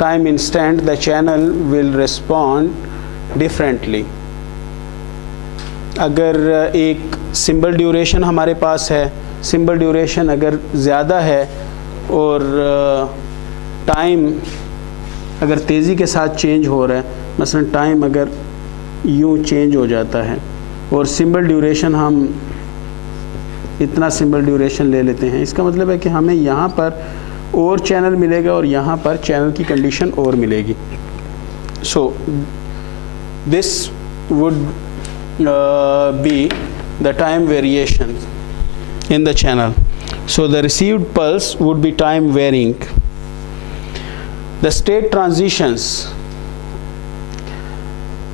time instant the channel will respond differently. अगर एक symbol duration हमारे पास है, सिंबल ड्यूरेशन अगर ज़्यादा है और टाइम अगर तेज़ी के साथ चेंज हो रहा है, मसलन टाइम अगर यूँ चेंज हो जाता है और सिंबल ड्यूरेशन हम इतना सिंबल ड्यूरेशन ले लेते हैं, इसका मतलब है कि हमें यहाँ पर और चैनल मिलेगा और यहाँ पर चैनल की कंडीशन और मिलेगी. So this would be the time variation in the channel. So the received pulse would be time varying. The state transitions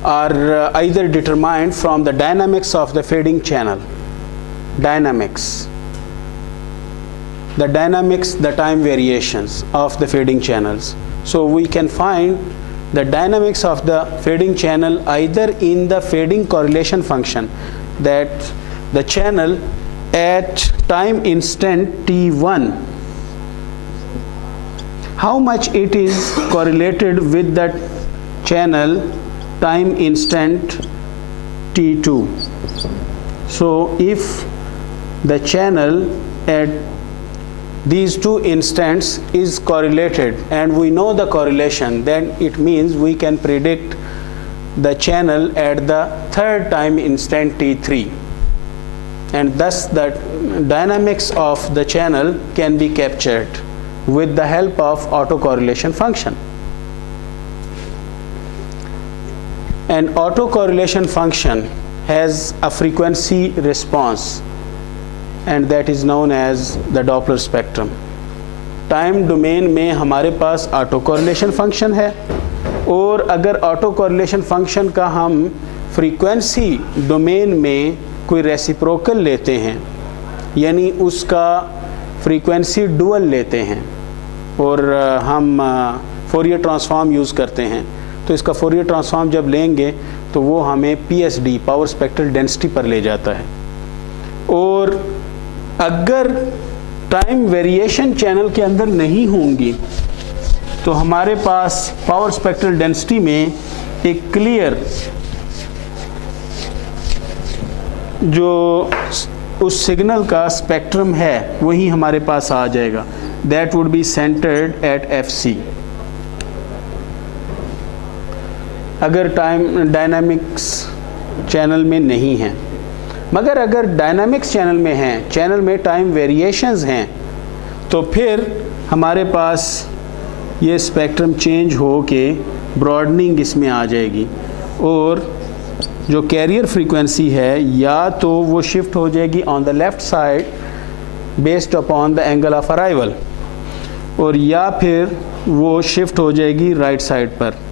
are either determined from the dynamics of the fading channel. Dynamics, the time variations of the fading channels. So we can find the dynamics of the fading channel either in the fading correlation function, that the channel at time instant t1, how much it is correlated with that channel time instant t2. So if the channel at these two instants is correlated and we know the correlation, then it means we can predict the channel at the third time instant t3, and thus the dynamics of the channel can be captured with the help of autocorrelation function. An autocorrelation function has a frequency response, and that is known as the Doppler spectrum. Time domain में हमारे पास auto correlation function है, और अगर auto correlation function का हम frequency domain में कोई reciprocal लेते हैं, यानी उसका फ्रीक्वेंसी डुअल लेते हैं और हम फोरियर ट्रांसफॉर्म यूज़ करते हैं, तो इसका फोरियर ट्रांसफॉर्म जब लेंगे तो वो हमें PSD पावर स्पेक्ट्रल डेंसिटी पर ले जाता है. और अगर टाइम वेरिएशन चैनल के अंदर नहीं होंगी तो हमारे पास पावर स्पेक्ट्रल डेंसिटी में एक क्लियर जो उस सिग्नल का स्पेक्ट्रम है वही हमारे पास आ जाएगा. That would be centred at FC. अगर टाइम डायनामिक्स चैनल में नहीं है, मगर अगर डायनामिक्स चैनल में हैं, चैनल में टाइम वेरिएशंस हैं, तो फिर हमारे पास ये स्पेक्ट्रम चेंज हो के ब्रॉडनिंग इसमें आ जाएगी, और जो कैरियर फ्रीक्वेंसी है या तो वो शिफ्ट हो जाएगी on the left side based upon the angle of arrival, और या फिर वो शिफ्ट हो जाएगी राइट साइड पर.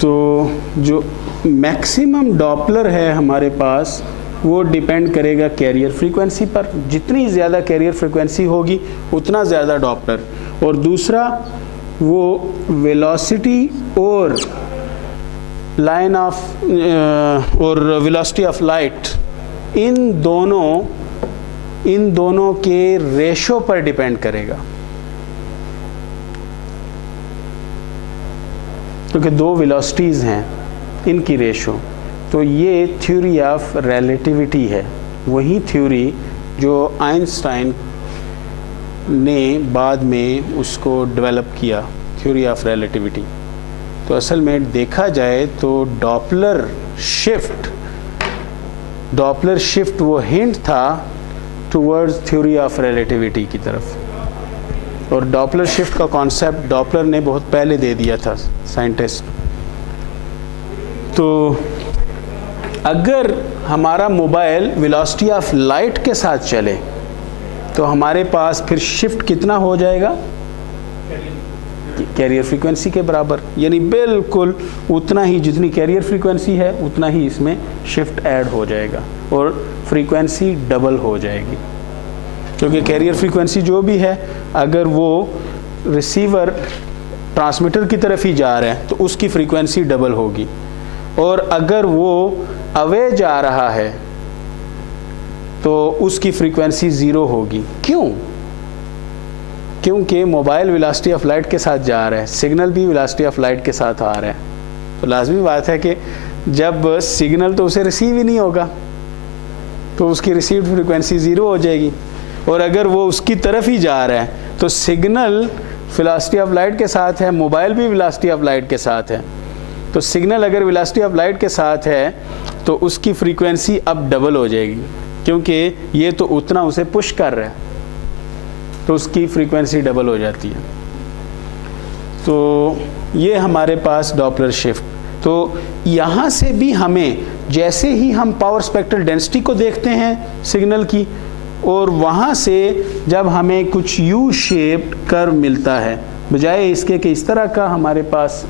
तो जो मैक्सिमम डॉपलर है हमारे पास वो डिपेंड करेगा कैरियर फ्रीक्वेंसी पर. जितनी ज़्यादा कैरियर फ्रीक्वेंसी होगी उतना ज़्यादा डॉपलर. और दूसरा वो वेलोसिटी और लाइन ऑफ और वेलोसिटी ऑफ लाइट, इन दोनों के रेशो पर डिपेंड करेगा, क्योंकि दो वेलोसिटीज़ हैं, इनकी रेशो. तो ये थ्योरी ऑफ रिलेटिविटी है, वही थ्योरी जो आइंस्टाइन ने बाद में उसको डेवलप किया, थ्योरी ऑफ रिलेटिविटी. तो असल में देखा जाए तो डॉपलर शिफ्ट वो हिंट था टुवर्ड्स थ्योरी ऑफ रिलेटिविटी की तरफ. और डॉपलर शिफ्ट का कॉन्सेप्ट डॉपलर ने बहुत पहले दे दिया था साइंटिस्ट. तो अगर हमारा मोबाइल वेलोसिटी ऑफ लाइट के साथ चले तो हमारे पास फिर शिफ्ट कितना हो जाएगा, कैरियर फ्रीक्वेंसी के बराबर, यानी बिल्कुल उतना ही, जितनी कैरियर फ्रीक्वेंसी है उतना ही इसमें शिफ्ट ऐड हो जाएगा और फ्रीक्वेंसी डबल हो जाएगी. क्योंकि कैरियर फ्रीक्वेंसी जो भी है, अगर वो रिसीवर ट्रांसमीटर की तरफ ही जा रहा है तो उसकी फ्रीक्वेंसी डबल होगी, और अगर वो अवे जा रहा है तो उसकी फ्रीक्वेंसी 0 होगी। क्यों? क्योंकि मोबाइल वेलोसिटी ऑफ लाइट के साथ जा रहा है, सिग्नल भी वेलोसिटी ऑफ लाइट के साथ आ रहा है। तो लाजमी बात है कि जब सिग्नल तो उसे रिसीव ही नहीं होगा तो उसकी रिसीव्ड फ्रीक्वेंसी 0 हो जाएगी। और अगर वो उसकी तरफ ही जा रहा है तो सिग्नल वेलोसिटी ऑफ लाइट के साथ है, मोबाइल भी वेलोसिटी ऑफ लाइट के साथ है। तो सिग्नल अगर वेलोसिटी ऑफ लाइट के साथ है तो उसकी फ्रीक्वेंसी अब डबल हो जाएगी, क्योंकि ये तो उतना उसे पुश कर रहा है तो उसकी फ्रीक्वेंसी डबल हो जाती है। तो ये हमारे पास डॉपलर शिफ्ट। तो यहाँ से भी हमें, जैसे ही हम पावर स्पेक्ट्रल डेंसिटी को देखते हैं सिग्नल की, और वहाँ से जब हमें कुछ यू शेप्ड कर्व मिलता है, बजाय इसके कि इस तरह का हमारे पास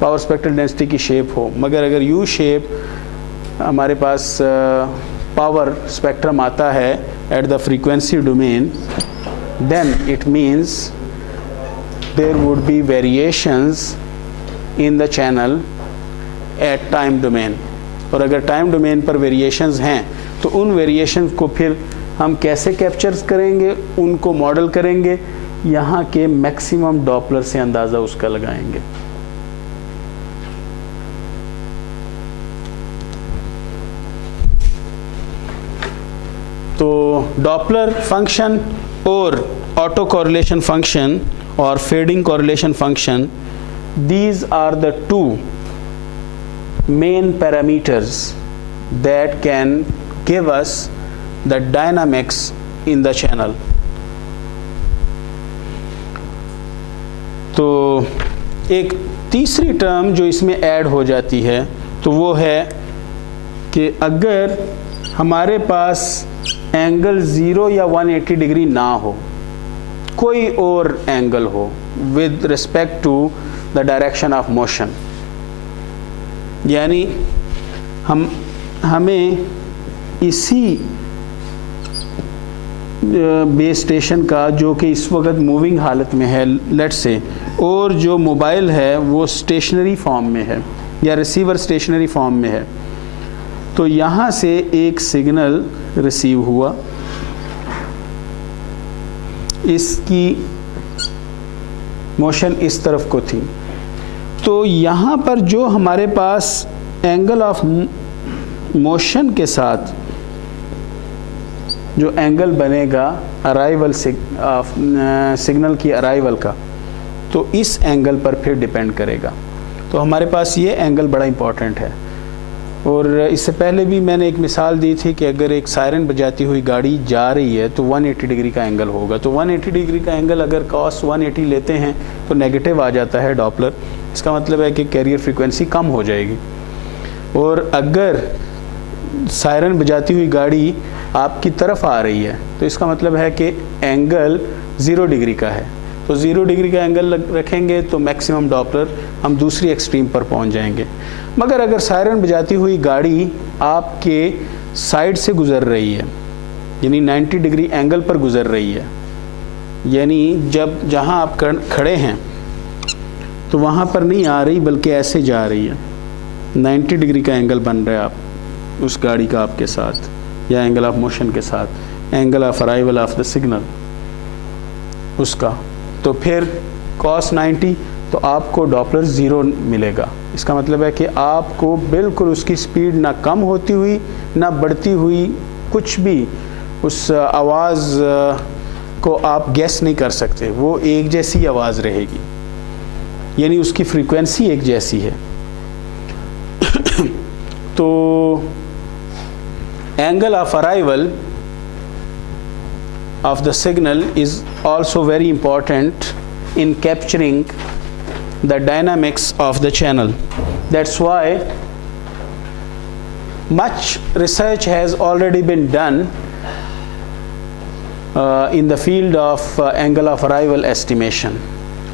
पावर स्पेक्ट्रल डेंसिटी की शेप हो, मगर अगर यू शेप हमारे पास पावर स्पेक्ट्रम आता है at the frequency domain, then it means there would be variations in the channel at time domain। और अगर टाइम डोमेन पर वेरिएशंस हैं तो उन वेरिएशंस को फिर हम कैसे कैप्चर करेंगे, उनको मॉडल करेंगे, यहाँ के मैक्सिमम डॉपलर से अंदाज़ा उसका लगाएंगे। तो डॉपलर फंक्शन और ऑटो कोरिलेशन फंक्शन और fading correlation function, these are the two main parameters that can give us the dynamics in the channel। तो एक तीसरी टर्म जो इसमें ऐड हो जाती है तो वो है कि अगर हमारे पास एंगल 0 या 180 डिग्री ना हो, कोई और एंगल हो with respect to the direction of motion, यानी हमें इसी बेस स्टेशन का, जो कि इस वक्त मूविंग हालत में है लेट्स से, और जो मोबाइल है वो स्टेशनरी फॉर्म में है या रिसीवर स्टेशनरी फॉर्म में है, तो यहाँ से एक सिग्नल रिसीव हुआ, इसकी मोशन इस तरफ को थी, तो यहाँ पर जो हमारे पास एंगल ऑफ मोशन के साथ जो एंगल बनेगा अराइवल ऑफ सिग्नल की अराइवल का, तो इस एंगल पर फिर डिपेंड करेगा। तो हमारे पास ये एंगल बड़ा इम्पॉर्टेंट है। और इससे पहले भी मैंने एक मिसाल दी थी कि अगर एक सायरन बजाती हुई गाड़ी जा रही है तो 180 डिग्री का एंगल होगा। तो 180 डिग्री का एंगल अगर कॉस 180 लेते हैं तो नेगेटिव आ जाता है डॉपलर, इसका मतलब है कि कैरियर फ्रीक्वेंसी कम हो जाएगी। और अगर सायरन बजाती हुई गाड़ी आपकी तरफ आ रही है तो इसका मतलब है कि एंगल 0 डिग्री का है। तो 0 डिग्री का एंगल रखेंगे तो मैक्सिमम डॉपलर हम दूसरी एक्सट्रीम पर पहुंच जाएंगे। मगर अगर सायरन बजाती हुई गाड़ी आपके साइड से गुज़र रही है, यानी 90 डिग्री एंगल पर गुज़र रही है, यानी जहां आप खड़े हैं तो वहां पर नहीं आ रही बल्कि ऐसे जा रही है, 90 डिग्री का एंगल बन रहा है आप उस गाड़ी का आपके साथ, या एंगल ऑफ मोशन के साथ, angle of arrival of the signal उसका, तो फिर cos 90 तो आपको डॉपलर 0 मिलेगा। इसका मतलब है कि आपको बिल्कुल उसकी स्पीड ना कम होती हुई ना बढ़ती हुई, कुछ भी उस आवाज़ को आप गेस नहीं कर सकते, वो एक जैसी आवाज़ रहेगी, यानी उसकी फ्रीक्वेंसी एक जैसी है। तो angle of arrival of the signal is also very important in capturing the dynamics of the channel. That's why much research has already been done in the field of angle of arrival estimation,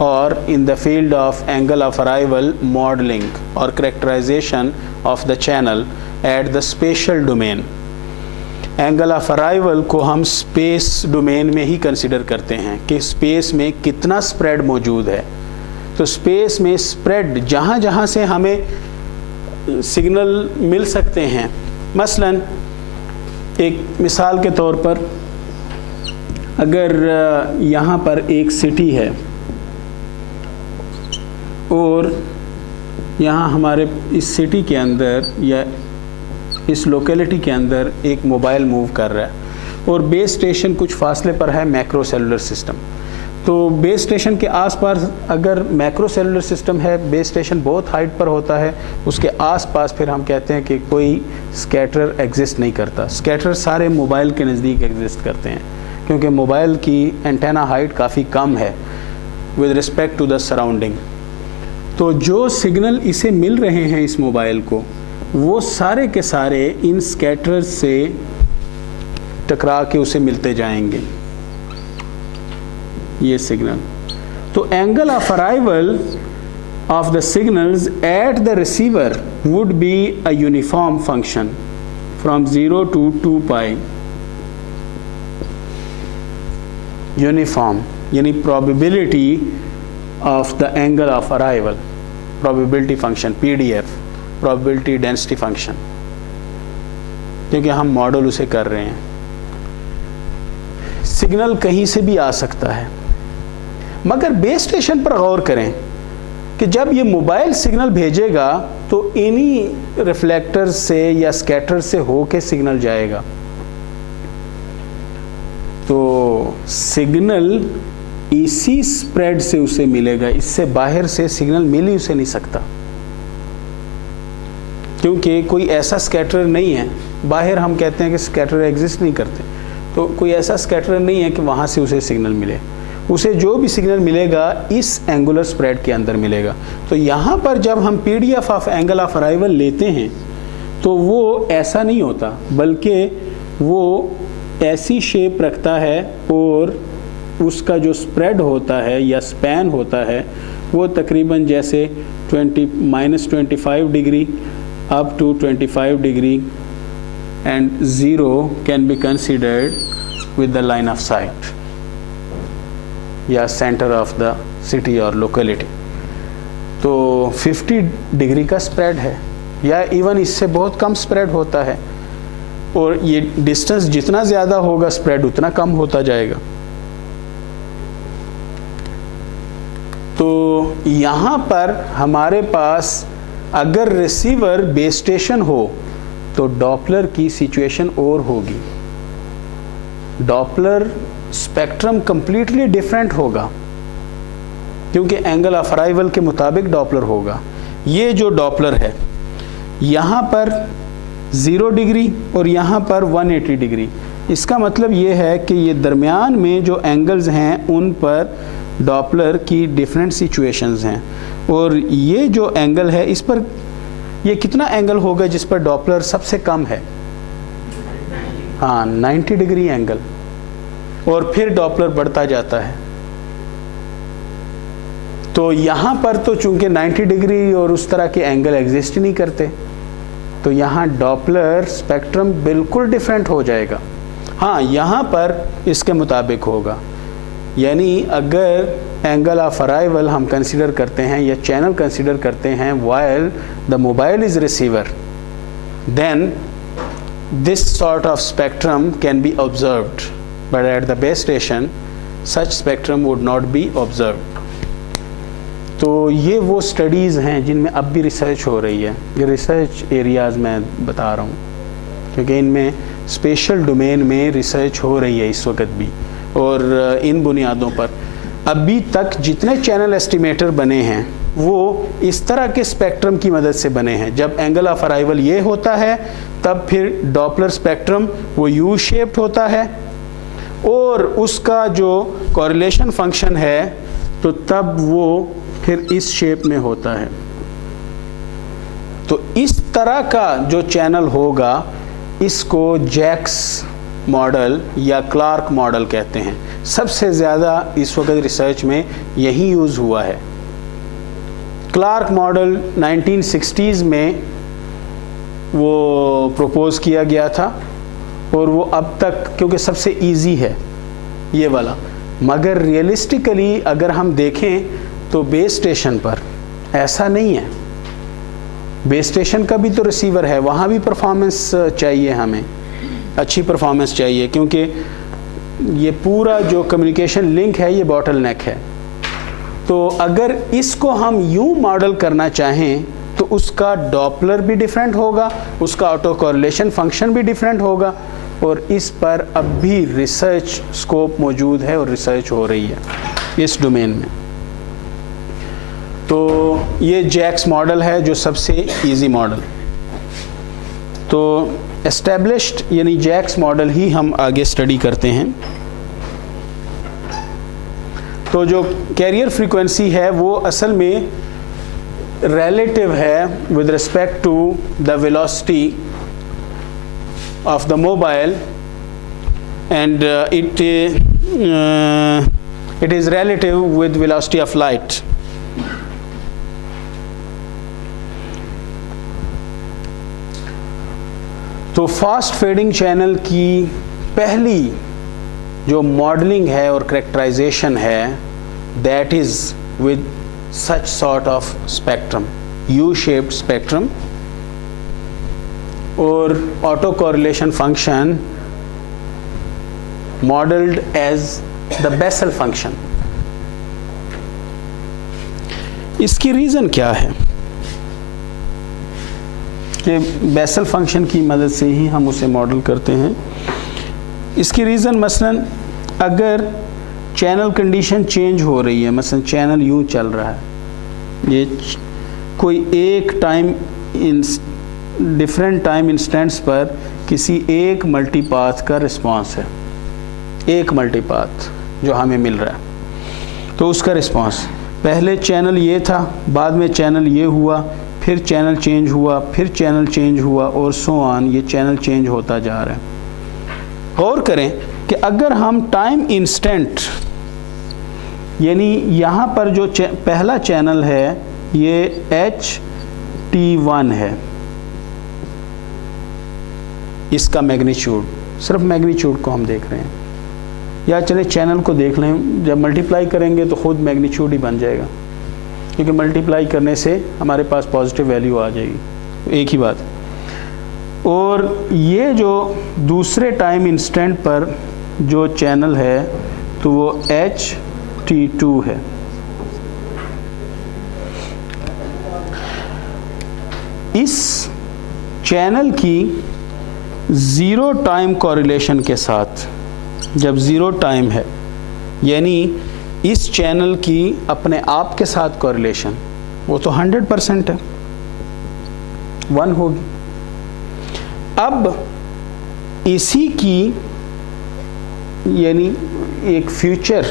or in the field of angle of arrival modeling or characterization of the channel at the spatial domain. Angle of arrival को हम space domain में ही consider करते हैं कि space में कितना spread मौजूद है। तो स्पेस में स्प्रेड जहाँ जहाँ से हमें सिग्नल मिल सकते हैं, मसलन एक मिसाल के तौर पर अगर यहाँ पर एक सिटी है और यहाँ हमारे इस सिटी के अंदर या इस लोकेलिटी के अंदर एक मोबाइल मूव कर रहा है और बेस स्टेशन कुछ फासले पर है मैक्रो सेलुलर सिस्टम। तो बेस स्टेशन के आसपास अगर मैक्रो सेलुलर सिस्टम है, बेस स्टेशन बहुत हाइट पर होता है, उसके आसपास फिर हम कहते हैं कि कोई स्कैटरर एग्जिस्ट नहीं करता। स्कैटरर सारे मोबाइल के नज़दीक एग्जिस्ट करते हैं क्योंकि मोबाइल की एंटेना हाइट काफ़ी कम है with respect to the surrounding. तो जो सिग्नल इसे मिल रहे हैं इस मोबाइल को, वो सारे के सारे इन स्कैटरर्स से टकरा के उसे मिलते जाएंगे, ये सिग्नल। तो angle of arrival of the signals at the receiver would be a uniform function from 0 to 2 pi. Uniform यानी probability of the angle of arrival, probability function, PDF, probability density function, क्योंकि हम model उसे कर रहे हैं। Signal कहीं से भी आ सकता है, मगर बेस स्टेशन पर गौर करें कि जब ये मोबाइल सिग्नल भेजेगा तो इन्हीं रिफ्लेक्टर से या स्कैटर से होके सिग्नल जाएगा। तो सिग्नल इसी स्प्रेड से उसे मिलेगा, इससे बाहर से सिग्नल मिल ही उसे नहीं सकता, क्योंकि कोई ऐसा स्कैटरर नहीं है। बाहर हम कहते हैं कि स्कैटरर एग्जिस्ट नहीं करते, तो कोई ऐसा स्कैटरर नहीं है कि वहाँ से उसे सिग्नल मिले। उसे जो भी सिग्नल मिलेगा इस एंगुलर स्प्रेड के अंदर मिलेगा। तो यहाँ पर जब हम PDF of angle of arrival लेते हैं तो वो ऐसा नहीं होता, बल्कि वो ऐसी शेप रखता है और उसका जो स्प्रेड होता है या स्पैन होता है वो तकरीबन जैसे -25 degree up to 25 degree, and 0 can be considered with the line of sight या center of the city or locality। तो 50 डिग्री का स्प्रेड है या इवन इससे बहुत कम स्प्रेड होता है, और ये डिस्टेंस जितना ज़्यादा होगा स्प्रेड उतना कम होता जाएगा। तो यहाँ पर हमारे पास अगर रिसीवर बेस स्टेशन हो तो डॉपलर की सिचुएशन और होगी। डॉपलर स्पेक्ट्रम कंप्लीटली डिफरेंट होगा क्योंकि एंगल ऑफ अराइवल के मुताबिक डॉपलर होगा। ये जो डॉपलर है यहाँ पर 0 डिग्री और यहाँ पर 180 डिग्री, इसका मतलब ये है कि ये दरमियान में जो एंगल्स हैं उन पर डॉपलर की डिफरेंट सिचुएशंस हैं। और ये जो एंगल है इस पर ये कितना एंगल होगा जिस पर डॉपलर सबसे कम है? हाँ, 90 डिग्री एंगल, और फिर डॉपलर बढ़ता जाता है। तो यहाँ पर तो चूंकि 90 डिग्री और उस तरह के एंगल एग्जिस्ट नहीं करते, तो यहाँ डॉपलर स्पेक्ट्रम बिल्कुल डिफरेंट हो जाएगा। हाँ, यहाँ पर इसके मुताबिक होगा, यानी अगर एंगल ऑफ अराइवल हम कंसीडर करते हैं या चैनल कंसीडर करते हैं while the mobile is receiver, then this sort of spectrum can be observed, but at the base station such spectrum would not be observed। तो ये वो स्टडीज़ हैं जिनमें अब भी रिसर्च हो रही है। ये रिसर्च एरियाज़ मैं बता रहा हूँ क्योंकि इनमें स्पेशल डोमेन में रिसर्च हो रही है इस वक्त भी, और इन बुनियादों पर अभी तक जितने चैनल एस्टिमेटर बने हैं वो इस तरह के स्पेक्ट्रम की मदद से बने हैं। जब एंगल ऑफ अराइवल ये होता है तब फिर डॉपलर स्पेक्ट्रम वो यू शेप्ड होता है, और उसका जो कोरिलेशन फंक्शन है तो तब वो फिर इस शेप में होता है। तो इस तरह का जो चैनल होगा इसको जैक्स मॉडल या क्लार्क मॉडल कहते हैं। सबसे ज़्यादा इस वक्त रिसर्च में यही यूज़ हुआ है। क्लार्क मॉडल 1960s में वो प्रपोज किया गया था, और वो अब तक क्योंकि सबसे इजी है ये वाला, मगर रियलिस्टिकली अगर हम देखें तो बेस स्टेशन पर ऐसा नहीं है। बेस स्टेशन का भी तो रिसीवर है, वहाँ भी परफॉर्मेंस चाहिए हमें, अच्छी परफॉर्मेंस चाहिए, क्योंकि ये पूरा जो कम्युनिकेशन लिंक है ये बॉटल नेक है। तो अगर इसको हम यूं मॉडल करना चाहें तो उसका डॉपलर भी डिफरेंट होगा, उसका ऑटो कोरिलेशन फंक्शन भी डिफरेंट होगा, और इस पर अब भी रिसर्च स्कोप मौजूद है और रिसर्च हो रही है इस डोमेन में। तो ये जैक्स मॉडल है जो सबसे इजी मॉडल। तो एस्टेब्लिश्ड यानी जैक्स मॉडल ही हम आगे स्टडी करते हैं। तो जो कैरियर फ्रीक्वेंसी है वो असल में relative है with respect to the velocity of the mobile, and it is relative with velocity of light. तो फास्ट फेडिंग चैनल की पहली जो मॉडलिंग है और करेक्टराइजेशन है, that is with such sort of spectrum, U-shaped spectrum, और auto correlation function modeled as the Bessel function. इसकी reason क्या है कि बेसल फंक्शन की मदद से ही हम उसे मॉडल करते हैं? इसकी रीज़न मसलन अगर चैनल कंडीशन चेंज हो रही है, मसलन चैनल यूं चल रहा है, ये कोई एक टाइम डिफरेंट टाइम इंस्टेंट्स पर किसी एक मल्टीपाथ का रिस्पांस है, एक मल्टीपाथ जो हमें मिल रहा है, तो उसका रिस्पांस पहले चैनल ये था, बाद में चैनल ये हुआ, फिर चैनल चेंज हुआ, फिर चैनल चेंज हुआ, और सो ऑन, ये चैनल चेंज होता जा रहा है। गौर करें कि अगर हम टाइम इंस्टेंट यानी यहाँ पर जो पहला चैनल है ये HT1 है, इसका मैग्नीट्यूड, सिर्फ मैग्नीट्यूड को हम देख रहे हैं, या चले चैनल को देख लें, जब मल्टीप्लाई करेंगे तो खुद मैग्नीट्यूड ही बन जाएगा, क्योंकि मल्टीप्लाई करने से हमारे पास पॉजिटिव वैल्यू आ जाएगी, एक ही बात। और ये जो दूसरे टाइम इंस्टेंट पर जो चैनल है तो वो HT2 है। इस चैनल की ज़ीरो टाइम कोरिलेशन के साथ, जब ज़ीरो टाइम है, यानी इस चैनल की अपने आप के साथ कोरिलेशन वो तो 100% है, 1 होगी। अब इसी की यानी एक फ्यूचर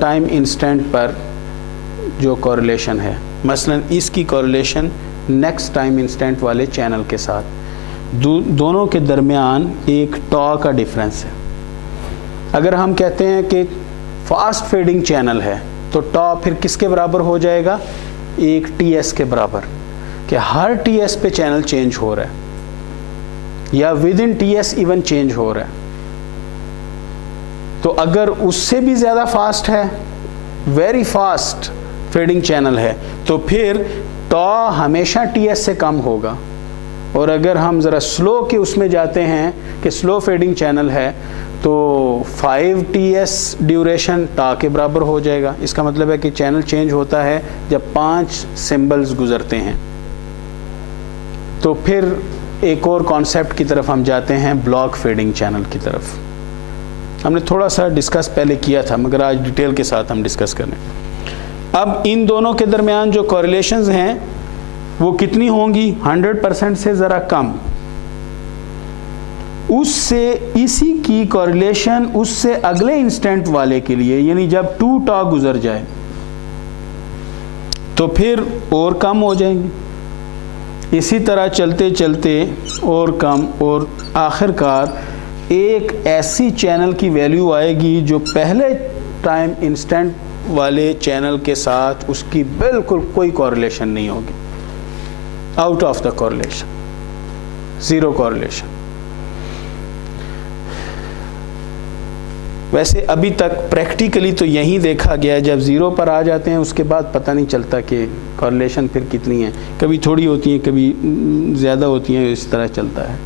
टाइम इंस्टेंट पर जो कोरिलेशन है, मसलन इसकी कोरिलेशन नेक्स्ट टाइम इंस्टेंट वाले चैनल के साथ, दोनों के दरमियान एक टॉ का डिफरेंस है। अगर हम कहते हैं कि फास्ट फेडिंग चैनल है तो टॉ फिर किसके बराबर हो जाएगा? एक TS के बराबर, कि हर TS पे चैनल चेंज हो रहा है या with in TS even change हो रहा है। तो अगर उससे भी ज़्यादा फास्ट है, वेरी फास्ट फेडिंग चैनल है, तो फिर टॉ हमेशा TS से कम होगा। और अगर हम ज़रा स्लो के उसमें जाते हैं कि स्लो फेडिंग चैनल है तो 5TS ड्यूरेशन टॉ के बराबर हो जाएगा। इसका मतलब है कि चैनल चेंज होता है जब 5 सिंबल्स गुजरते हैं। तो फिर एक और कॉन्सेप्ट की तरफ हम जाते हैं, ब्लॉक फेडिंग चैनल की तरफ। हमने थोड़ा सा डिस्कस पहले किया था, मगर आज डिटेल के साथ हम डिस्कस करें। अब इन दोनों के दरमियान जो कोरिलेशंस हैं वो कितनी होंगी? 100% से ज़रा कम। उससे इसी की कोरिलेशन उससे अगले इंस्टेंट वाले के लिए, यानी जब 2 टॉ गुजर जाए तो फिर और कम हो जाएंगे। इसी तरह चलते चलते और कम, और आखिरकार एक ऐसी चैनल की वैल्यू आएगी जो पहले टाइम इंस्टेंट वाले चैनल के साथ उसकी बिल्कुल कोई कोरिलेशन नहीं होगी, out of the correlation, zero correlation. वैसे अभी तक प्रैक्टिकली तो यही देखा गया है, जब ज़ीरो पर आ जाते हैं उसके बाद पता नहीं चलता कि कोरिलेशन फिर कितनी है, कभी थोड़ी होती हैं, कभी ज़्यादा होती हैं, इस तरह चलता है।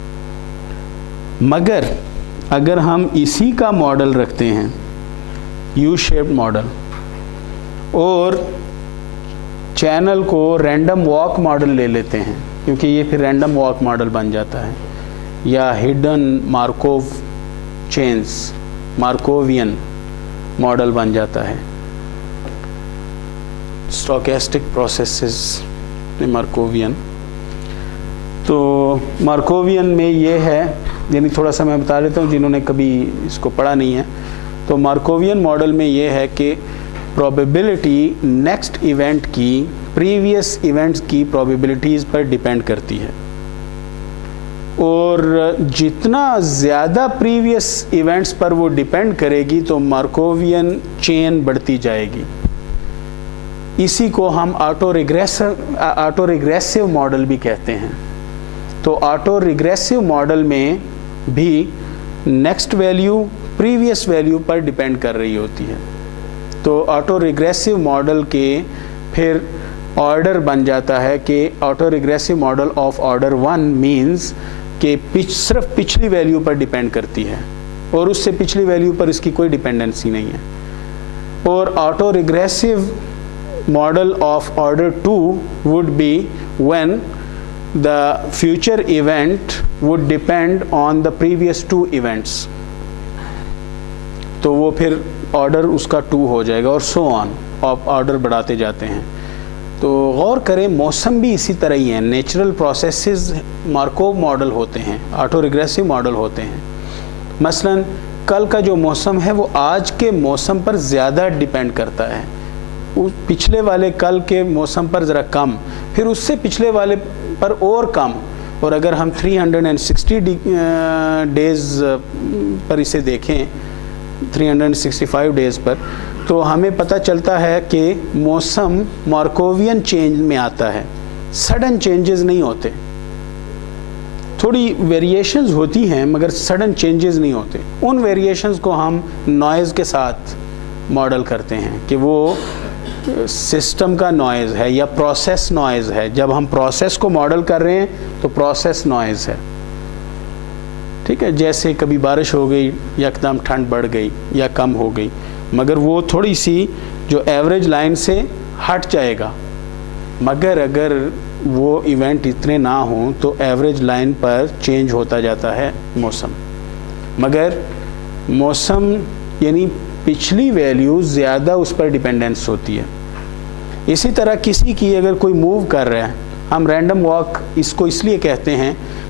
मगर अगर हम इसी का मॉडल रखते हैं, यू शेप्ड मॉडल, और चैनल को रैंडम वॉक मॉडल ले लेते हैं, क्योंकि ये फिर रैंडम वॉक मॉडल बन जाता है, या hidden Markov chains, Markovian model बन जाता है, स्टोकेस्टिक प्रोसेसेस मार्कोवियन। तो मार्कोवियन में ये है, यानी थोड़ा सा मैं बता देता हूँ जिन्होंने कभी इसको पढ़ा नहीं है। तो मार्कोवियन मॉडल में ये है कि प्रोबेबिलिटी नेक्स्ट इवेंट की प्रीवियस इवेंट्स की प्रोबेबिलिटीज़ पर डिपेंड करती है, और जितना ज़्यादा प्रीवियस इवेंट्स पर वो डिपेंड करेगी तो मार्कोवियन चेन बढ़ती जाएगी। इसी को हम ऑटो रिग्रेसिव मॉडल भी कहते हैं। तो ऑटो रिग्रेसिव मॉडल में भी नेक्स्ट वैल्यू प्रीवियस वैल्यू पर डिपेंड कर रही होती है। तो ऑटो रिग्रेसिव मॉडल के फिर ऑर्डर बन जाता है कि auto regressive model of order 1 means कि सिर्फ पिछली वैल्यू पर डिपेंड करती है और उससे पिछली वैल्यू पर इसकी कोई डिपेंडेंसी नहीं है। और auto regressive model of order 2 would be when the future event would depend on the previous 2 events. तो वो फिर ऑर्डर उसका 2 हो जाएगा, और सो ऑन, आप ऑर्डर बढ़ाते जाते हैं। तो गौर करें, मौसम भी इसी तरह ही है। नेचुरल प्रोसेसेस मार्कोव मॉडल होते हैं, ऑटो रिग्रेसिव मॉडल होते हैं। मसलन कल का जो मौसम है वो आज के मौसम पर ज़्यादा डिपेंड करता है, पिछले वाले कल के मौसम पर ज़रा कम, फिर उससे पिछले वाले पर और कम। और अगर हम 360 डेज़ पर इसे देखें, 365 डेज़ पर, तो हमें पता चलता है कि मौसम मार्कोवियन चेंज में आता है। सडन चेंजेस नहीं होते, थोड़ी वेरिएशंस होती हैं मगर सडन चेंजेस नहीं होते। उन वेरिएशंस को हम नॉइज़ के साथ मॉडल करते हैं कि वो सिस्टम का नॉइज़ है या प्रोसेस नॉइज़ है। जब हम प्रोसेस को मॉडल कर रहे हैं तो प्रोसेस नॉइज़ है, ठीक है। जैसे कभी बारिश हो गई, यकदम ठंड बढ़ गई या कम हो गई, मगर वो थोड़ी सी जो एवरेज लाइन से हट जाएगा। मगर अगर वो इवेंट इतने ना हों तो एवरेज लाइन पर चेंज होता जाता है मौसम। मगर मौसम यानी पिछली वैल्यू ज़्यादा उस पर डिपेंडेंस होती है। इसी तरह किसी की अगर कोई मूव कर रहा है, हम रैंडम वॉक इसको इसलिए कहते हैं,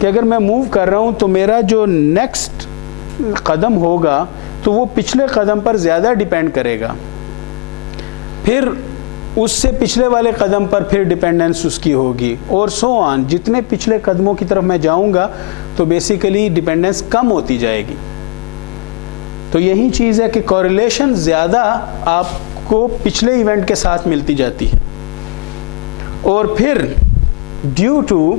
कि अगर मैं मूव कर रहा हूँ तो मेरा जो नेक्स्ट कदम होगा तो वो पिछले कदम पर ज़्यादा डिपेंड करेगा, फिर उससे पिछले वाले कदम पर फिर डिपेंडेंस उसकी होगी, और सो ऑन। जितने पिछले कदमों की तरफ मैं जाऊंगा तो बेसिकली डिपेंडेंस कम होती जाएगी। तो यही चीज़ है कि कोरिलेशन ज़्यादा आपको पिछले इवेंट के साथ मिलती जाती है, और फिर ड्यू टू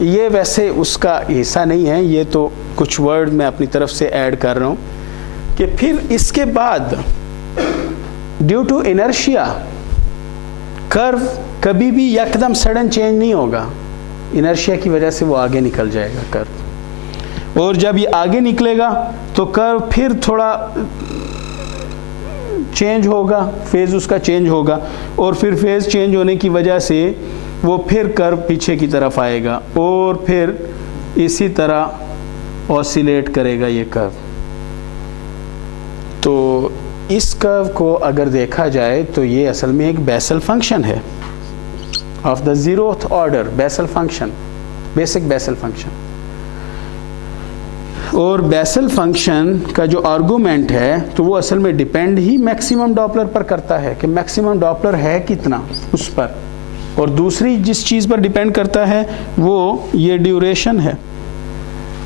ये वैसे उसका हिस्सा नहीं है, ये तो कुछ वर्ड मैं अपनी तरफ से ऐड कर रहा हूँ कि फिर इसके बाद ड्यू टू इनर्शिया कर्व कभी भी एकदम सडन चेंज नहीं होगा। इनर्शिया की वजह से वो आगे निकल जाएगा कर्व, और जब ये आगे निकलेगा तो कर्व फिर थोड़ा चेंज होगा, फेज़ उसका चेंज होगा, और फिर फेज़ चेंज होने की वजह से वो फिर कर्व पीछे की तरफ आएगा, और फिर इसी तरह ऑसिलेट करेगा ये कर्व। तो इस कर्व को अगर देखा जाए तो ये असल में एक बेसल फंक्शन है of the 0th order, Bessel function, basic Bessel function. और बेसल फंक्शन का जो आर्गूमेंट है तो वो असल में डिपेंड ही मैक्सिमम डॉपलर पर करता है कि मैक्सिमम डॉपलर है कितना उस पर, और दूसरी जिस चीज़ पर डिपेंड करता है वो ये ड्यूरेशन है,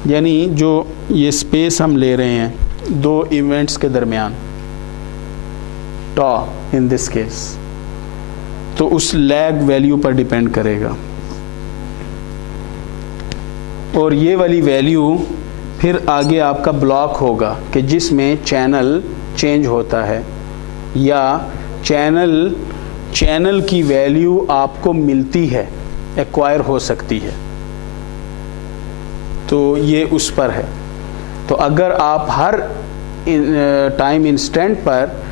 यानी जो ये स्पेस हम ले रहे हैं दो इवेंट्स के दरमियान, टॉ इन दिस केस, तो उस लैग वैल्यू पर डिपेंड करेगा। और ये वाली वैल्यू फिर आगे आपका ब्लॉक होगा कि जिसमें चैनल चेंज होता है, या चैनल की वैल्यू आपको मिलती है एक्वायर हो सकती है, तो ये उस पर है। तो अगर आप हर टाइम इंस्टेंट पर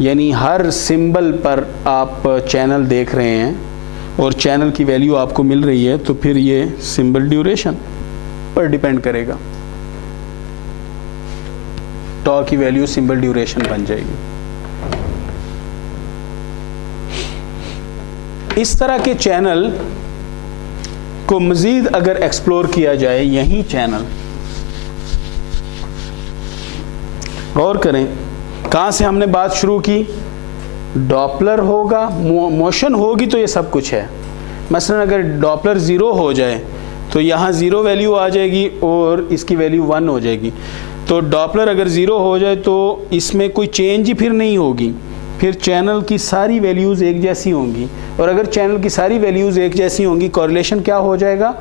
यानी हर सिंबल पर आप चैनल देख रहे हैं और चैनल की वैल्यू आपको मिल रही है, तो फिर ये सिंबल ड्यूरेशन पर डिपेंड करेगा। टॉ की वैल्यू सिंबल ड्यूरेशन बन जाएगी। इस तरह के चैनल को मजीद अगर एक्सप्लोर किया जाए, यही चैनल गौर करें, कहां से हमने बात शुरू की, डॉपलर होगा, मोशन होगी तो ये सब कुछ है। मसलन अगर डॉपलर 0 हो जाए तो यहाँ 0 वैल्यू आ जाएगी और इसकी वैल्यू 1 हो जाएगी। तो डॉपलर अगर 0 हो जाए तो इसमें कोई चेंज ही फिर नहीं होगी, फिर चैनल की सारी वैल्यूज़ एक जैसी होंगी। और अगर चैनल की सारी वैल्यूज़ एक जैसी होंगी, कॉरिलेशन क्या हो जाएगा,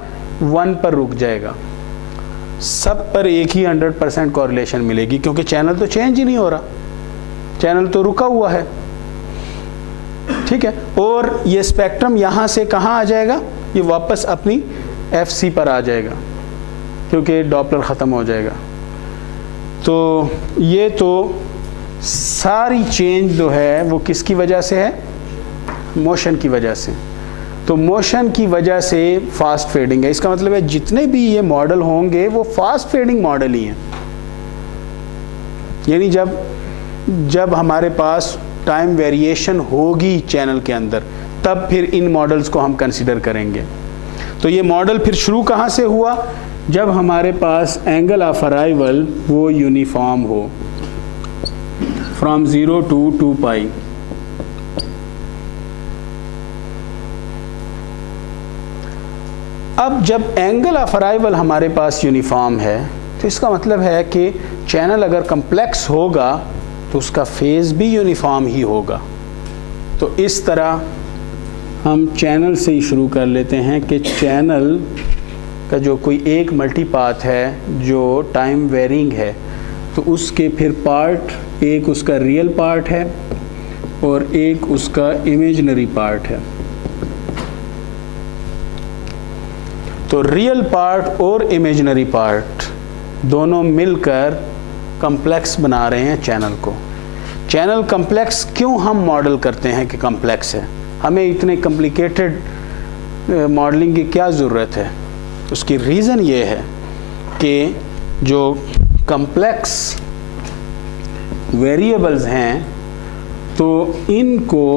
1 पर रुक जाएगा। सब पर एक ही 100% कॉरिलेशन मिलेगी, क्योंकि चैनल तो चेंज ही नहीं हो रहा, चैनल तो रुका हुआ है। ठीक है, और ये स्पेक्ट्रम यहाँ से कहाँ आ जाएगा, ये वापस अपनी FC पर आ जाएगा, क्योंकि डॉपलर ख़त्म हो जाएगा। तो ये तो सारी चेंज जो है वो किसकी वजह से है, मोशन की वजह से। तो मोशन की वजह से फास्ट फेडिंग है। इसका मतलब है जितने भी ये मॉडल होंगे वो फास्ट फेडिंग मॉडल ही हैं। यानी जब हमारे पास टाइम वेरिएशन होगी चैनल के अंदर, तब फिर इन मॉडल्स को हम कंसीडर करेंगे। तो ये मॉडल फिर शुरू कहाँ से हुआ, जब हमारे पास एंगल ऑफ अराइवल वो यूनिफॉर्म हो, फ्रॉम 0 to 2 पाई। अब जब एंगल ऑफ अराइवल हमारे पास यूनिफॉर्म है, तो इसका मतलब है कि चैनल अगर कम्प्लेक्स होगा तो उसका फेज भी यूनिफॉर्म ही होगा। तो इस तरह हम चैनल से ही शुरू कर लेते हैं कि चैनल का जो कोई एक मल्टीपाथ है जो टाइम वेरिंग है, तो उसके फिर पार्ट, एक उसका रियल पार्ट है और एक उसका इमेजिनरी पार्ट है। तो रियल पार्ट और इमेजिनरी पार्ट दोनों मिलकर कम्प्लेक्स बना रहे हैं चैनल को। चैनल कम्प्लेक्स क्यों हम मॉडल करते हैं कि कम्प्लेक्स है, हमें इतने कॉम्प्लिकेटेड मॉडलिंग की क्या ज़रूरत है? उसकी रीज़न ये है कि जो कम्प्लेक्स वेरिएबल्स हैं, तो इनको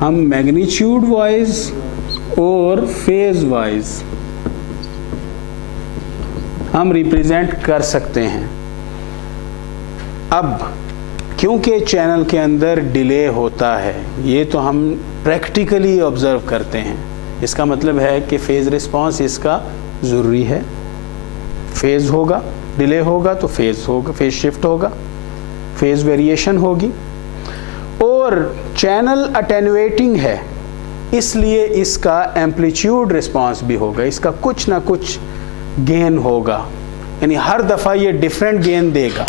हम मैग्नीट्यूड वाइज और फेज वाइज हम रिप्रेजेंट कर सकते हैं। अब क्योंकि चैनल के अंदर डिले होता है, ये तो हम प्रैक्टिकली ऑब्जर्व करते हैं, इसका मतलब है कि फेज़ रिस्पांस इसका ज़रूरी है। फेज़ होगा, डिले होगा तो फेज़ होगा, फेज़ शिफ्ट होगा, फेज़ वेरिएशन होगी। और चैनल अटेन्यूएटिंग है, इसलिए इसका एम्पलीट्यूड रिस्पांस भी होगा, इसका कुछ ना कुछ गेन होगा, यानी हर दफ़ा ये डिफरेंट गेन देगा।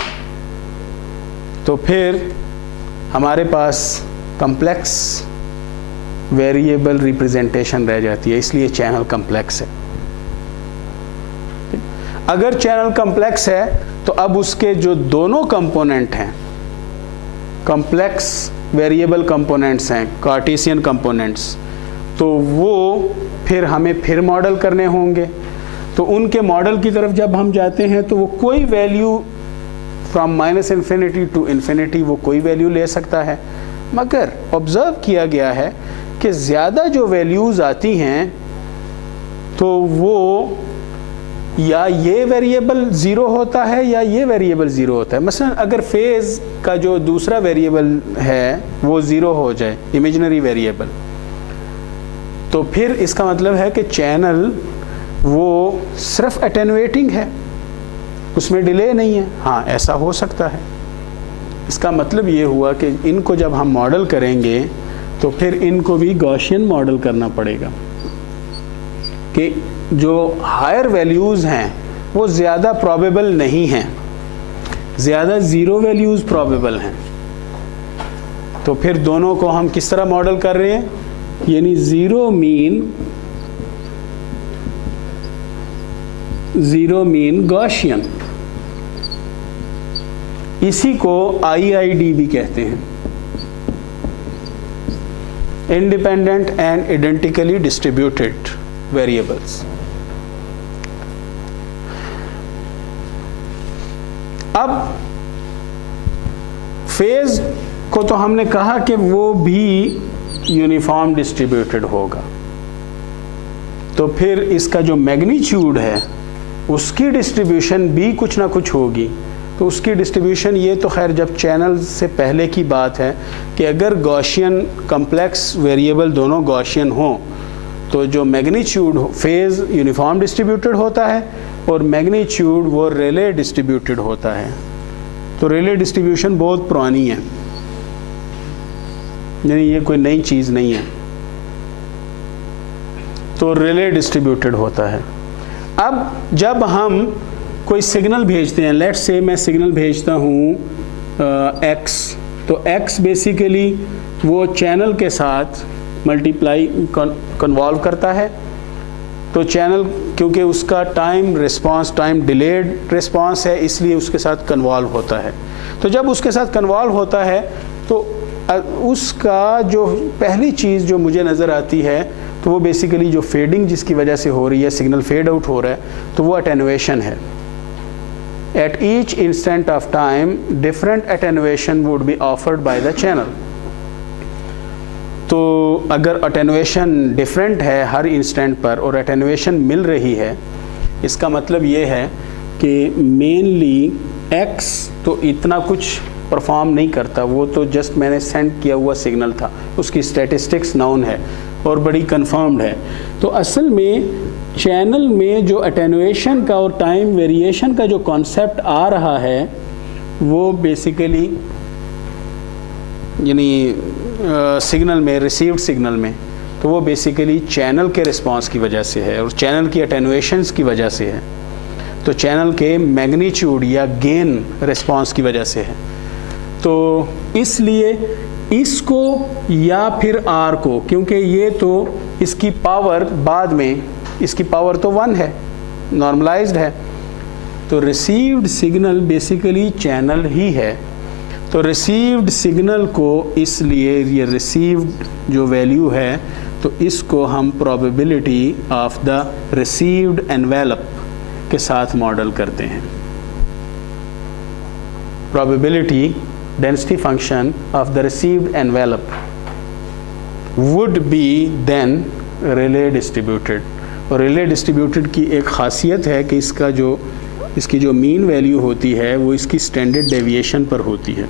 तो फिर हमारे पास कम्प्लेक्स वेरिएबल रिप्रेजेंटेशन रह जाती है, इसलिए चैनल कम्प्लेक्स है। अगर चैनल कम्प्लेक्स है तो अब उसके जो दोनों कंपोनेंट हैं, कम्प्लेक्स वेरिएबल कंपोनेंट्स हैं, कार्टेशियन कंपोनेंट्स, तो वो फिर हमें फिर मॉडल करने होंगे। तो उनके मॉडल की तरफ जब हम जाते हैं तो वो कोई वैल्यू फ्रॉम -∞ टू इन्फिनिटी वो कोई वैल्यू ले सकता है, मगर ऑब्ज़र्व किया गया है कि ज़्यादा जो वैल्यूज़ आती हैं तो वो या ये वेरिएबल 0 होता है या ये वेरिएबल 0 होता है। मसलन अगर फेज़ का जो दूसरा वेरिएबल है वो 0 हो जाए, इमेजिनरी वेरिएबल, तो फिर इसका मतलब है कि चैनल वो सिर्फ अटेन्यूएटिंग है, उसमें डिले नहीं है। हाँ, ऐसा हो सकता है। इसका मतलब ये हुआ कि इनको जब हम मॉडल करेंगे तो फिर इनको भी गॉसियन मॉडल करना पड़ेगा कि जो हायर वैल्यूज़ हैं वो ज़्यादा प्रोबेबल नहीं हैं, ज़्यादा ज़ीरो वैल्यूज़ प्रोबेबल हैं। तो फिर दोनों को हम किस तरह मॉडल कर रहे हैं, यानी zero mean zero mean Gaussian. इसी को IID भी कहते हैं, independent and identically distributed variables. अब फेज को तो हमने कहा कि वो भी यूनिफॉर्म डिस्ट्रीब्यूटेड होगा, तो फिर इसका जो मैग्नीट्यूड है उसकी डिस्ट्रीब्यूशन भी कुछ ना कुछ होगी। तो उसकी डिस्ट्रीब्यूशन, ये तो खैर जब चैनल से पहले की बात है कि अगर गॉसियन कम्प्लेक्स वेरिएबल दोनों गॉसियन हो तो जो मैग्नीट्यूड फेज यूनिफॉर्म डिस्ट्रीब्यूटेड होता है और मैग्नीट्यूड वो रेले डिस्ट्रीब्यूटेड होता है। तो रेले डिस्ट्रीब्यूशन बहुत पुरानी है, यानी ये कोई नई चीज़ नहीं है। तो रिले डिस्ट्रीब्यूटेड होता है। अब जब हम कोई सिग्नल भेजते हैं, लेट्स से मैं सिग्नल भेजता हूँ x, तो x बेसिकली वो चैनल के साथ मल्टीप्लाई कन्वॉल्व करता है। तो चैनल क्योंकि उसका time response time delayed response है, इसलिए उसके साथ कन्वॉल्व होता है। तो जब उसके साथ कन्वॉल्व होता है तो उसका जो पहली चीज़ जो मुझे नज़र आती है तो वो बेसिकली जो फेडिंग जिसकी वजह से हो रही है, सिग्नल फेड आउट हो रहा है, तो वो अटेनुएशन है। At each instant of time different attenuation would be offered by the channel. तो अगर अटेनुएशन डिफरेंट है हर इंस्टेंट पर और अटेनुएशन मिल रही है, इसका मतलब ये है कि मेनली x तो इतना कुछ परफॉर्म नहीं करता, वो तो जस्ट मैंने सेंड किया हुआ सिग्नल था, उसकी स्टैटिस्टिक्स नाउन है और बड़ी कंफर्म्ड है। तो असल में चैनल में जो अटेनुएशन का और टाइम वेरिएशन का जो कॉन्सेप्ट आ रहा है वो बेसिकली यानी सिग्नल में, रिसीव्ड सिग्नल में, तो वो बेसिकली चैनल के रिस्पांस की वजह से है और चैनल की अटेनुएशंस की वजह से है। तो चैनल के मैग्नीट्यूड या गेन रिस्पांस की वजह से है। तो इसलिए इसको या फिर R को, क्योंकि ये तो इसकी पावर बाद में, इसकी पावर तो 1 है, नॉर्मलाइज्ड है, तो रिसीव्ड सिग्नल बेसिकली चैनल ही है। तो रिसीव्ड सिग्नल को इसलिए ये रिसीव्ड जो वैल्यू है तो इसको हम probability of the received envelope के साथ मॉडल करते हैं। Probability density function of the received envelope would be then Rayleigh distributed. और रिले डिस्ट्रीब्यूटेड की एक खासियत है कि इसकी जो मीन वैल्यू होती है वो इसकी स्टैंडर्ड डेविएशन पर होती है।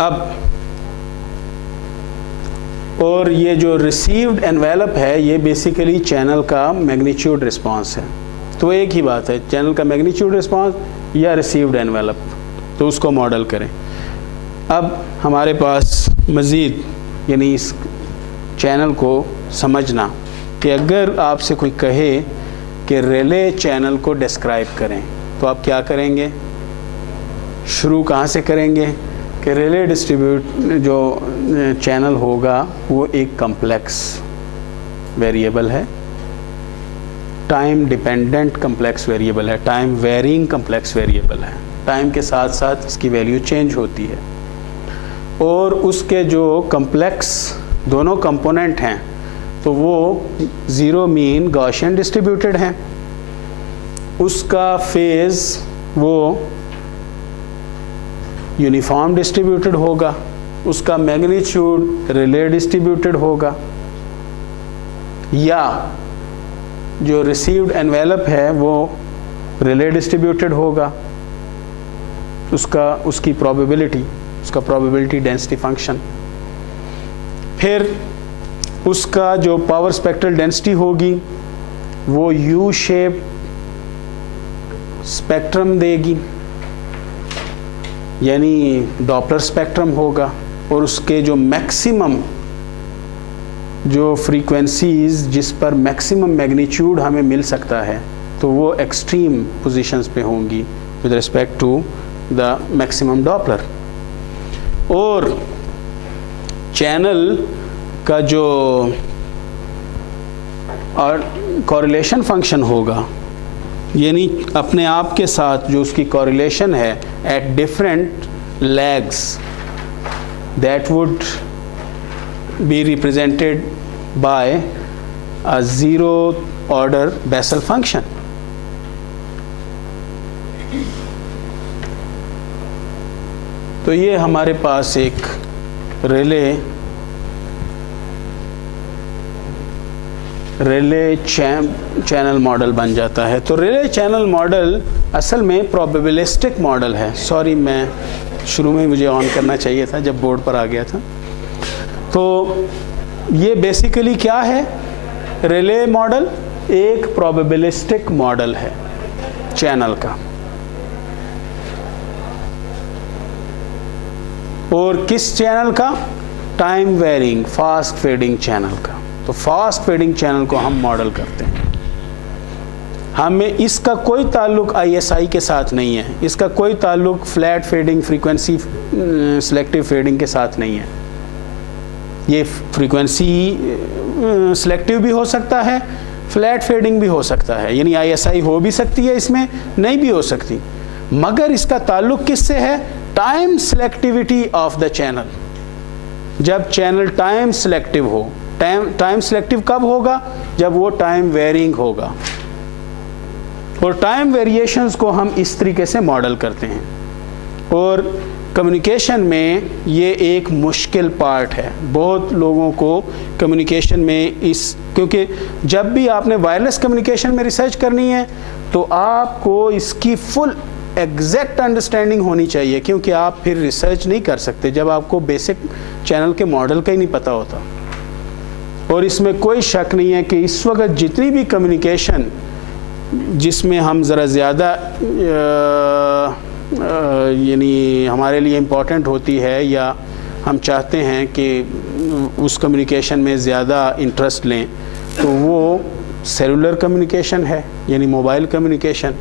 अब और ये जो रिसीव्ड एनवेलप है ये बेसिकली चैनल का मैग्नीट्यूड रिस्पांस है। तो एक ही बात है, चैनल का मैग्नीट्यूड रिस्पांस या रिसीव्ड एनवेलप, तो उसको मॉडल करें। अब हमारे पास मज़ीद यानी इस चैनल को समझना कि अगर आपसे कोई कहे कि रिले चैनल को डिस्क्राइब करें तो आप क्या करेंगे? शुरू कहाँ से करेंगे कि रिले डिस्ट्रीब्यूट जो चैनल होगा वो एक कम्प्लेक्स वेरिएबल है, टाइम डिपेंडेंट कम्प्लेक्स वेरिएबल है, टाइम वेरिंग कम्प्लेक्स वेरिएबल है, टाइम के साथ साथ इसकी वैल्यू चेंज होती है। और उसके जो कम्प्लेक्स दोनों कंपोनेंट हैं तो वो ज़ीरो मीन गॉसियन डिस्ट्रीब्यूटेड हैं, उसका फेज़ वो यूनिफॉर्म डिस्ट्रीब्यूटेड होगा, उसका मैग्नीट्यूड रिले डिस्ट्रीब्यूटेड होगा, या जो रिसीव्ड एनवेलप है वो रिले डिस्ट्रीब्यूटेड होगा, उसकी प्रोबेबिलिटी डेंसिटी फंक्शन। फिर उसका जो पावर स्पेक्ट्रल डेंसिटी होगी वो यू शेप स्पेक्ट्रम देगी, यानी डॉपलर स्पेक्ट्रम होगा, और उसके जो मैक्सिमम जो फ्रीक्वेंसीज जिस पर मैक्सिमम मैग्नीट्यूड हमें मिल सकता है तो वो एक्सट्रीम पोजीशंस पे होंगी with respect to the maximum Doppler. और चैनल का जो और कॉरिलेशन फंक्शन होगा, यानी अपने आप के साथ जो उसकी कॉरिलेशन है at different legs, that would be represented by a zero order Bessel function. तो ये हमारे पास एक रिले चैनल मॉडल बन जाता है। तो रिले चैनल मॉडल असल में प्रोबेबिलिस्टिक मॉडल है। सॉरी, मैं शुरू में मुझे ऑन करना चाहिए था जब बोर्ड पर आ गया था। तो ये बेसिकली क्या है, रिले मॉडल एक प्रोबेबिलिस्टिक मॉडल है चैनल का। और किस चैनल का? Time varying fast fading channel का। तो फास्ट फेडिंग चैनल को हम मॉडल करते हैं। हमें इसका कोई ताल्लुक ISI के साथ नहीं है, इसका कोई ताल्लुक flat fading frequency selective fading के साथ नहीं है। ये फ्रीक्वेंसी सिलेक्टिव भी हो सकता है, फ्लैट फेडिंग भी हो सकता है, यानी ISI हो भी सकती है, इसमें नहीं भी हो सकती। मगर इसका ताल्लुक किससे है? Time selectivity of the channel. जब चैनल टाइम सिलेक्टिव हो, टाइम सिलेक्टिव कब होगा? जब वो टाइम वेरिंग होगा। और टाइम वेरिएशंस को हम इस तरीके से मॉडल करते हैं। और कम्युनिकेशन में ये एक मुश्किल पार्ट है। बहुत लोगों को कम्युनिकेशन में क्योंकि जब भी आपने वायरलेस कम्युनिकेशन में रिसर्च करनी है तो आपको इसकी फुल एग्जैक्ट अंडरस्टैंडिंग होनी चाहिए, क्योंकि आप फिर रिसर्च नहीं कर सकते जब आपको बेसिक चैनल के मॉडल का ही नहीं पता होता। और इसमें कोई शक नहीं है कि इस वक्त जितनी भी कम्युनिकेशन जिसमें हम ज़रा ज़्यादा यानी हमारे लिए इम्पॉर्टेंट होती है, या हम चाहते हैं कि उस कम्युनिकेशन में ज़्यादा इंटरेस्ट लें, तो वो सेलुलर कम्युनिकेशन है, यानी मोबाइल कम्युनिकेशन।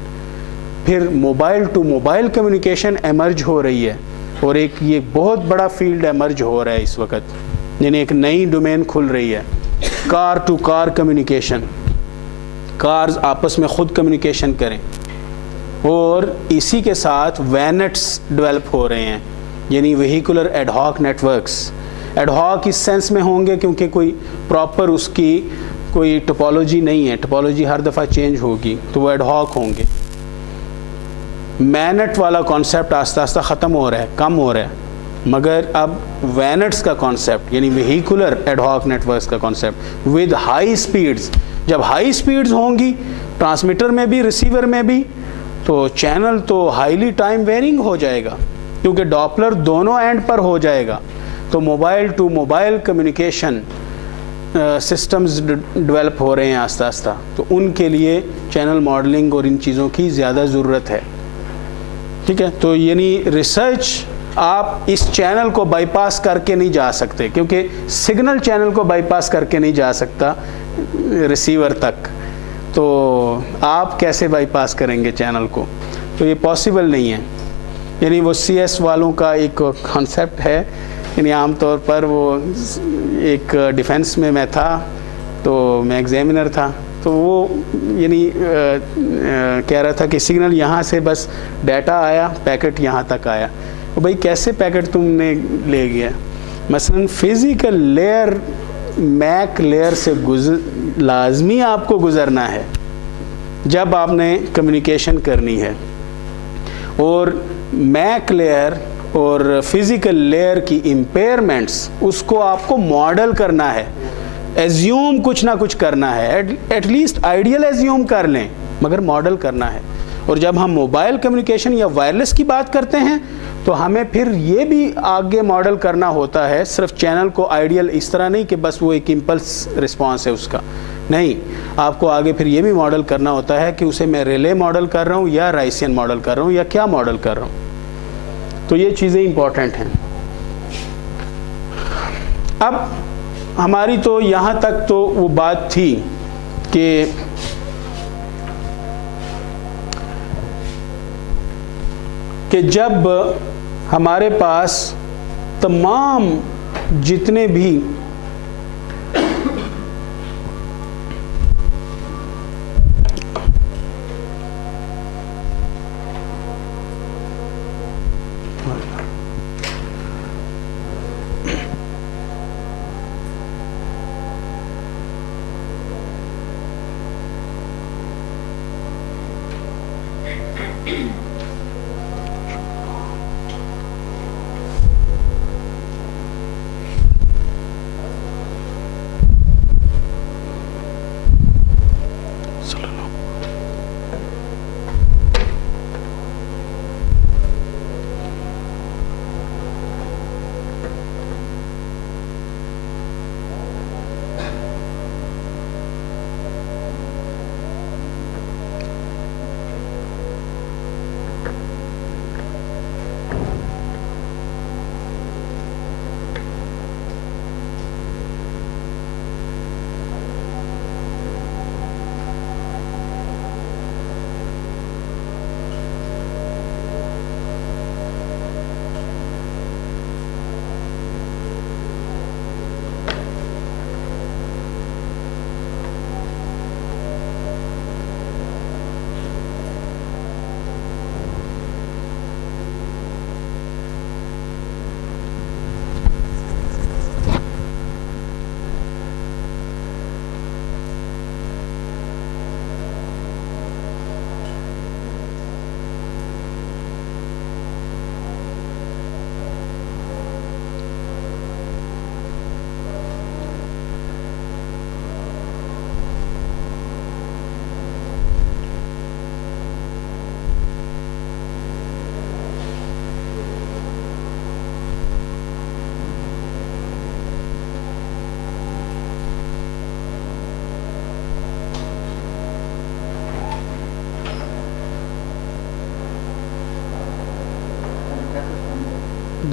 फिर mobile to mobile communication emerge हो रही है, और एक ये बहुत बड़ा फील्ड एमर्ज हो रहा है इस वक्त, यानी एक नई डोमेन खुल रही है, car to car communication. Cars आपस में खुद कम्युनिकेशन करें। और इसी के साथ वैनेट्स डेवलप हो रहे हैं, यानी व्हीकुलर एडहॉक नेटवर्क्स। एडहॉक इस सेंस में होंगे क्योंकि कोई प्रॉपर उसकी कोई टोपोलॉजी नहीं है, टोपोलॉजी हर दफ़ा चेंज होगी, तो वो एडहॉक होंगे। मैनेट वाला कॉन्सेप्ट आस्ता आस्ता ख़त्म हो रहा है, कम हो रहा है, मगर अब वैनेट्स का कॉन्सेप्ट यानी व्हीकुलर एडहॉक नेटवर्क्स का कॉन्सेप्ट विद हाई स्पीड्स, जब हाई स्पीड्स होंगी ट्रांसमीटर में भी रिसीवर में भी, तो चैनल तो हाईली टाइम वेरिंग हो जाएगा, क्योंकि डॉपलर दोनों एंड पर हो जाएगा। तो mobile to mobile communication systems develop हो रहे हैं आस्ता आस्ता, तो उनके लिए चैनल मॉडलिंग और इन चीज़ों की ज़्यादा ज़रूरत है। ठीक है, तो यानी रिसर्च आप इस चैनल को बाईपास करके नहीं जा सकते, क्योंकि सिग्नल चैनल को बाईपास करके नहीं जा सकता रिसीवर तक, तो आप कैसे बाईपास करेंगे चैनल को? तो ये पॉसिबल नहीं है। यानी वो CS वालों का एक कॉन्सेप्ट है, यानी आमतौर पर वो एक डिफेंस में मैं था, तो मैं एग्जामिनर था, तो वो यानी कह रहा था कि सिग्नल यहाँ से बस डाटा आया, पैकेट यहाँ तक आया। तो भाई कैसे पैकेट तुमने ले गया? मसलन फिज़िकल लेयर मैक लेयर से लाजमी आपको गुज़रना है जब आपने कम्युनिकेशन करनी है, और मैक लेयर और फिज़िकल लेयर की इम्पेयरमेंट्स उसको आपको मॉडल करना है, एज्यूम कुछ ना कुछ करना है, एटलीस्ट आइडियल एज्यूम कर लें, मगर मॉडल करना है। और जब हम मोबाइल कम्युनिकेशन या वायरलेस की बात करते हैं तो हमें फिर ये भी आगे मॉडल करना होता है, सिर्फ चैनल को आइडियल इस तरह नहीं कि बस वो एक इम्पल्स रिस्पॉन्स है उसका, नहीं, आपको आगे फिर ये भी मॉडल करना होता है कि उसे मैं रिले मॉडल कर रहा हूँ या राइसियन मॉडल कर रहा हूँ या क्या मॉडल कर रहा हूँ। तो ये चीज़ें इंपॉर्टेंट हैं। अब हमारी तो यहाँ तक तो वो बात थी कि जब हमारे पास तमाम जितने भी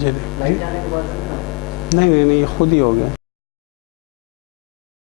जी लाइट जाने के बाद नहीं, ये खुद ही हो गया।